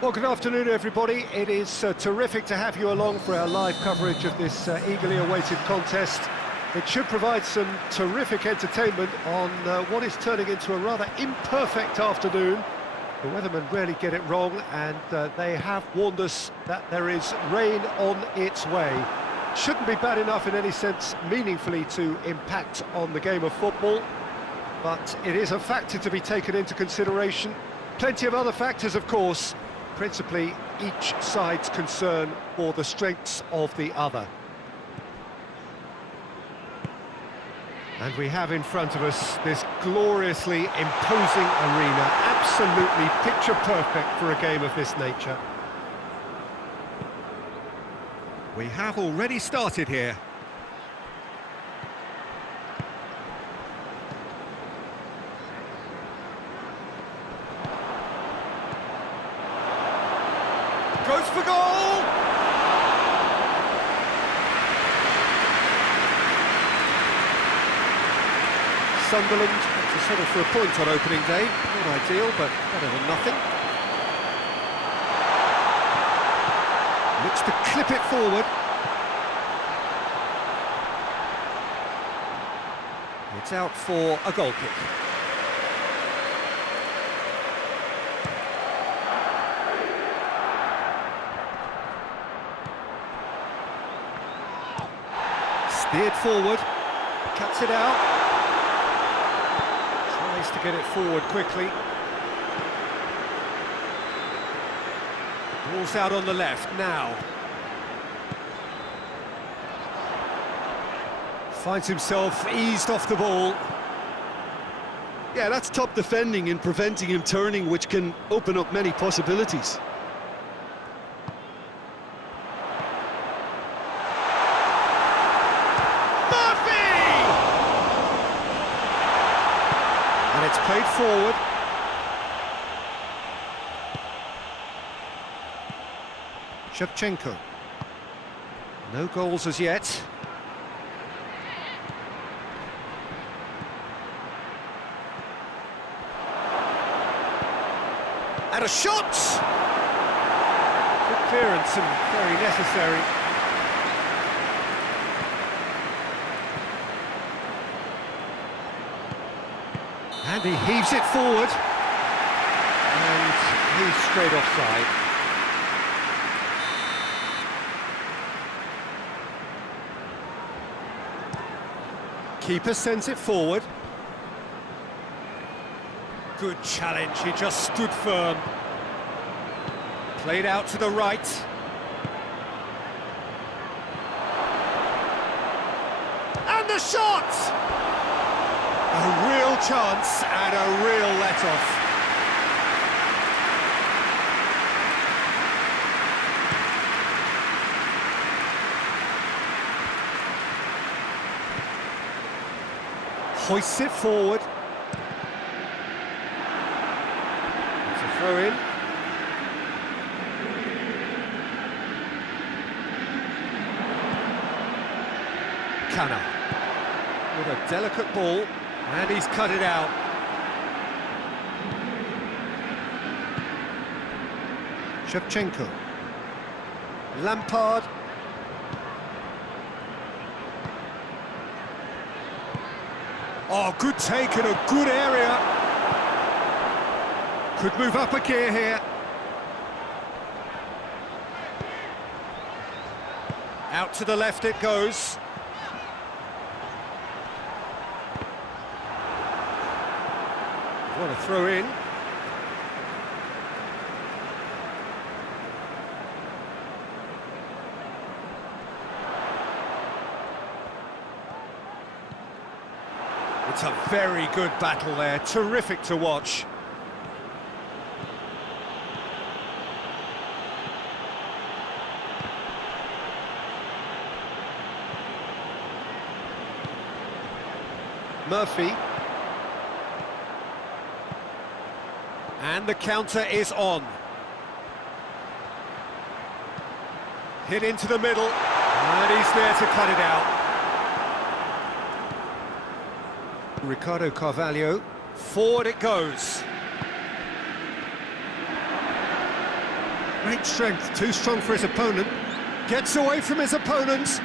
Well, good afternoon, everybody. It is terrific to have you along for our live coverage of this eagerly awaited contest. It should provide some terrific entertainment on what is turning into a rather imperfect afternoon. The weathermen rarely get it wrong, and they have warned us that there is rain on its way. Shouldn't be bad enough in any sense meaningfully to impact on the game of football, but it is a factor to be taken into consideration. Plenty of other factors, of course, principally each side's concern for the strengths of the other. And we have in front of us this gloriously imposing arena, absolutely picture perfect for a game of this nature. We have already started here. Goes for goal! Sunderland to settle for a point on opening day. Not ideal, but better than nothing. Looks to clip it forward. It's out for a goal kick. Steered forward, cuts it out, tries to get it forward quickly. Ball's out on the left now. Finds himself eased off the ball. Yeah, that's top defending and preventing him turning, which can open up many possibilities. And it's played forward. Shevchenko. No goals as yet. And a shot! Good clearance and very necessary. And he heaves it forward, and he's straight offside. Keeper sends it forward. Good challenge, he just stood firm. Played out to the right. And the shot! A real chance and a real let-off. Hoists it forward. It's a throw-in. Canna with a delicate ball. And he's cut it out. Shevchenko. Lampard. Oh, good take in a good area. Could move up a gear here. Out to the left it goes. What a throw in. It's a very good battle there, terrific to watch. Murphy. And the counter is on. Hit into the middle, and he's there to cut it out. Ricardo Carvalho, forward it goes. Great strength, too strong for his opponent. Gets away from his opponents.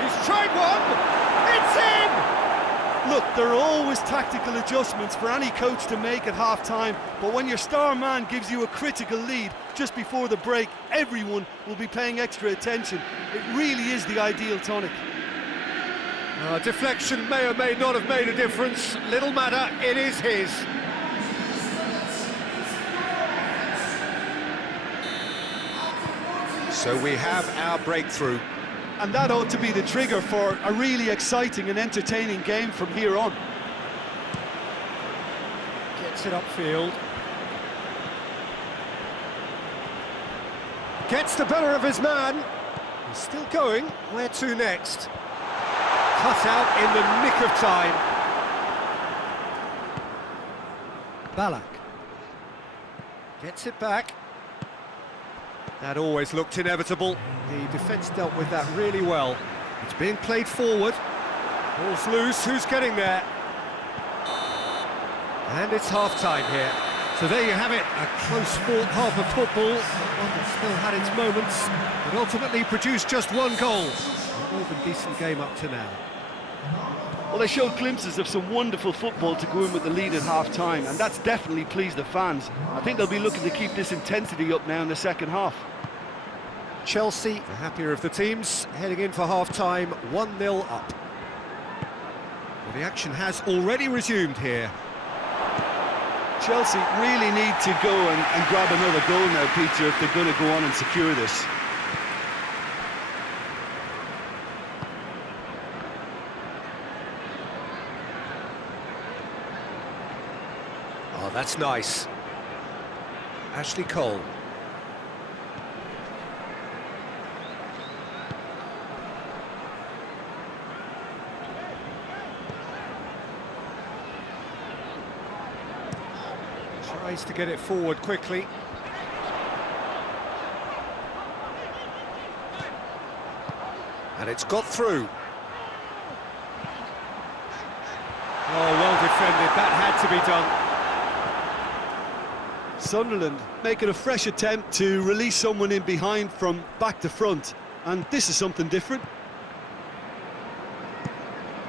He's tried one! It's in! Look, there are always tactical adjustments for any coach to make at half-time, but when your star man gives you a critical lead just before the break, everyone will be paying extra attention. It really is the ideal tonic. Deflection may or may not have made a difference. Little matter, it is his. So we have our breakthrough. And that ought to be the trigger for a really exciting and entertaining game from here on. Gets it upfield. Gets the better of his man. He's still going. Where to next? Cut out in the nick of time. Ballack. Gets it back. That always looked inevitable. The defence dealt with that really well. It's being played forward. Ball's loose, who's getting there? And it's half-time here. So there you have it, a close-fought half of football, one that still had its moments, but ultimately produced just one goal. A more than decent game up to now. Well, they showed glimpses of some wonderful football to go in with the lead at half-time, and that's definitely pleased the fans. I think they'll be looking to keep this intensity up now in the second half. Chelsea, the happier of the teams, heading in for half-time, 1-0 up. Well, the action has already resumed here. Chelsea really need to go and grab another goal now, Peter, if they're going to go on and secure this. Oh, that's nice. Ashley Cole. Tries to get it forward quickly. And it's got through. Oh, well defended. That had to be done. Sunderland making a fresh attempt to release someone in behind from back to front, and this is something different.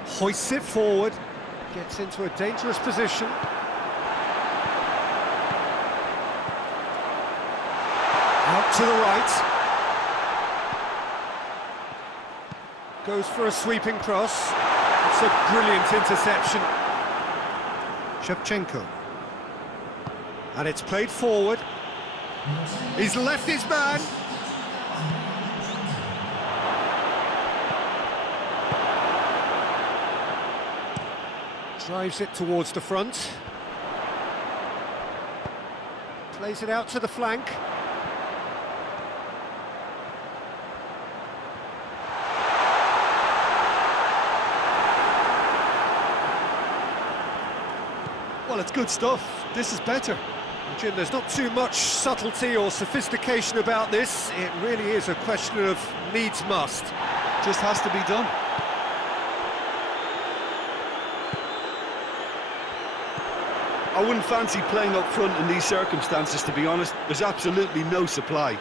Hoists it forward, gets into a dangerous position. Out to the right. Goes for a sweeping cross. It's a brilliant interception. Shevchenko. And it's played forward. He's left his man. Drives it towards the front. Plays it out to the flank. Well, it's good stuff. This is better. Jim, there's not too much subtlety or sophistication about this. It really is a question of needs must. Just has to be done. I wouldn't fancy playing up front in these circumstances, to be honest. There's absolutely no supply.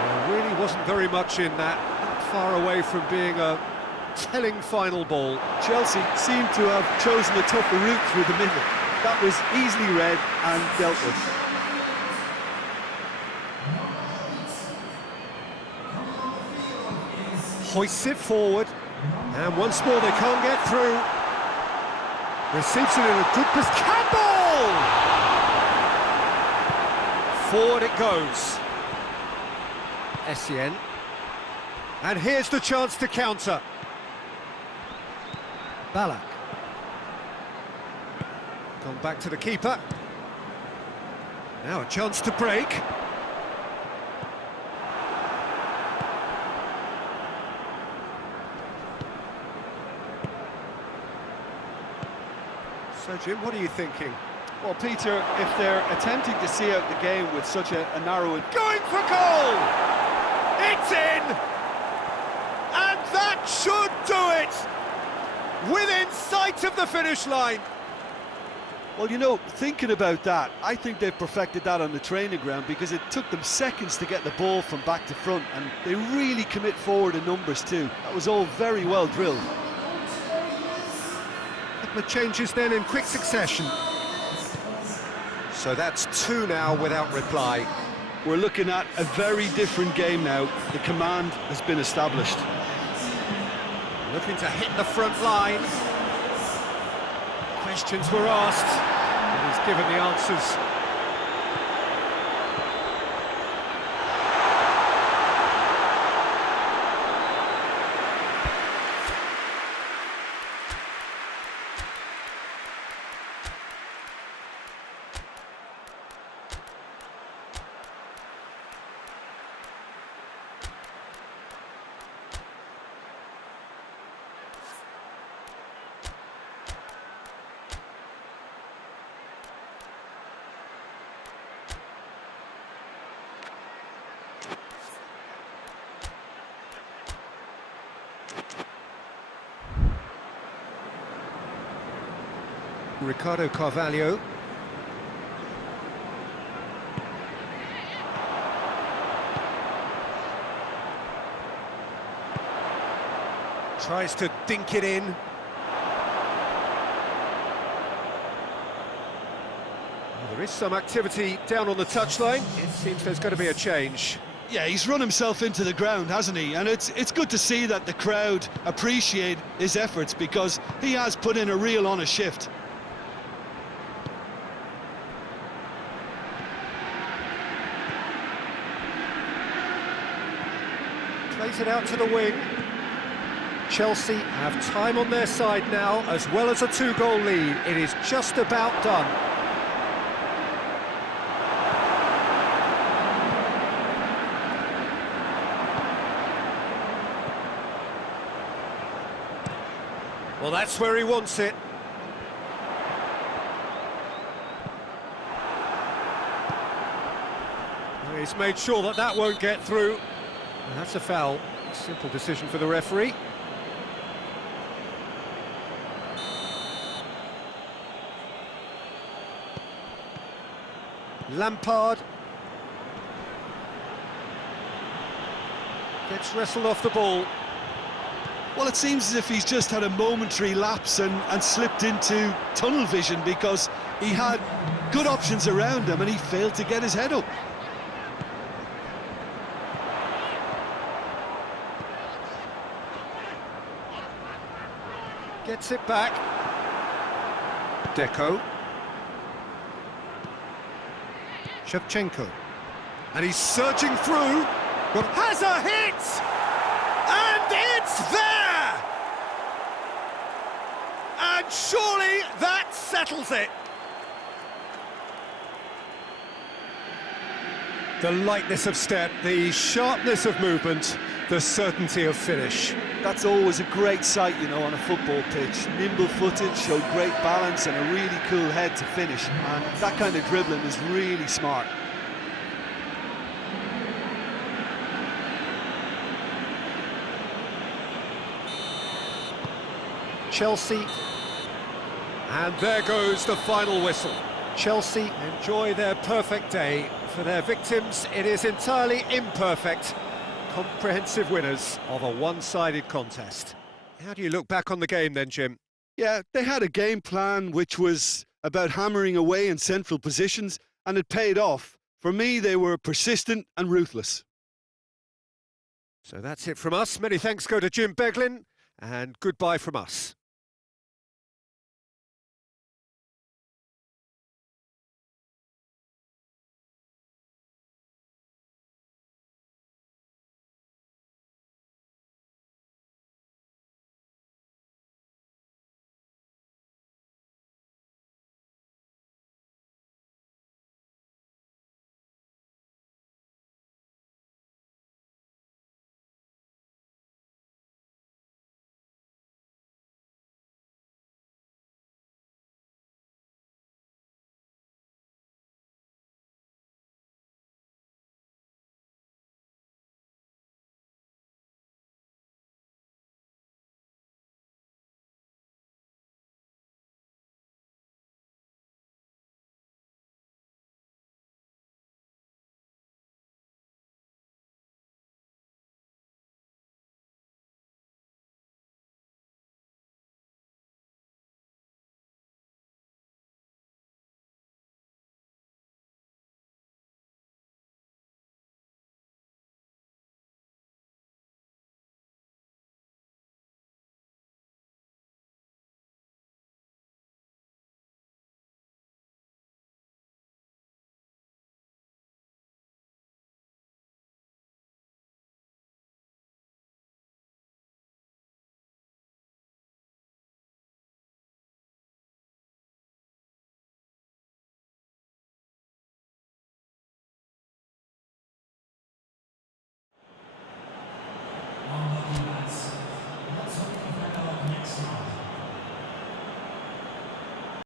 There really wasn't very much in that. Not far away from being a telling final ball. Chelsea seem to have chosen a tougher route through the middle. That was easily read and dealt with. Hoists it forward, and once more they can't get through. Receives it in a good position. Campbell! Forward it goes. Essien. And here's the chance to counter. Ballack. Gone back to the keeper. Now a chance to break. So, Jim, what are you thinking? Well, Peter, if they're attempting to see out the game with such a narrow... Going for goal! It's in! And that should do it! Within sight of the finish line. Well, you know, thinking about that, I think they've perfected that on the training ground because it took them seconds to get the ball from back to front, and they really commit forward in numbers too. That was all very well drilled. The changes then in quick succession. So that's 2 now without reply. We're looking at a very different game now. The command has been established. Looking to hit the front line. Questions were asked, and he's given the answers. Ricardo Carvalho. Tries to dink it in. Well, there is some activity down on the touchline. It seems there's going to be a change. Yeah, he's run himself into the ground, hasn't he? And it's good to see that the crowd appreciate his efforts because he has put in a real honest shift. Plays it out to the wing. Chelsea have time on their side now, as well as a 2-goal lead. It is just about done. Well, that's where he wants it. Well, he's made sure that that won't get through. And that's a foul. Simple decision for the referee. Lampard gets wrestled off the ball. Well, it seems as if he's just had a momentary lapse and slipped into tunnel vision because he had good options around him and he failed to get his head up. Gets it back. Deco. Shevchenko. And he's surging through. But has a hit! And it's there! And surely that settles it. The lightness of step, the sharpness of movement, the certainty of finish. That's always a great sight, you know, on a football pitch. Nimble-footed, showed great balance and a really cool head to finish. And that kind of dribbling is really smart. Chelsea, and there goes the final whistle. Chelsea enjoy their perfect day. For their victims, it is entirely imperfect. Comprehensive winners of a one-sided contest. How do you look back on the game then, Jim? Yeah, they had a game plan which was about hammering away in central positions, and it paid off. For me, they were persistent and ruthless. So that's it from us. Many thanks go to Jim Beglin, and goodbye from us.